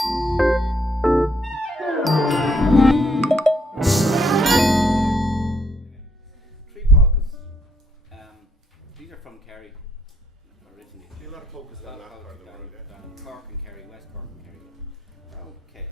Three polkas. These are from Kerry originally. A lot of focus on that part of the down, world, yeah. down Cork and Kerry, West Cork and Kerry. Okay.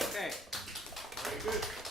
Okay. Very good.